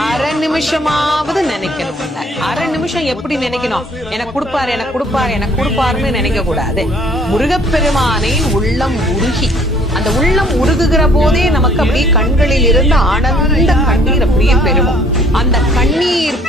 அரை நிமிஷமாவது நினைக்கணும். அரை நிமிஷம் எப்படி நினைக்கணும்? எனக்கு கொடுப்பாரு, எனக்கு கொடுப்பாரு, எனக்கு கொடுப்பாருன்னு நினைக்க கூடாது. முருகப்பெருமானை உள்ளம் உருகி, அந்த உள்ளம் உருகுகிற போதே நமக்கு அப்படியே கண்களில் இருந்து ஆனந்த கண்ணீர் அப்படியே பெறுவோம். அந்த கண்ணீர்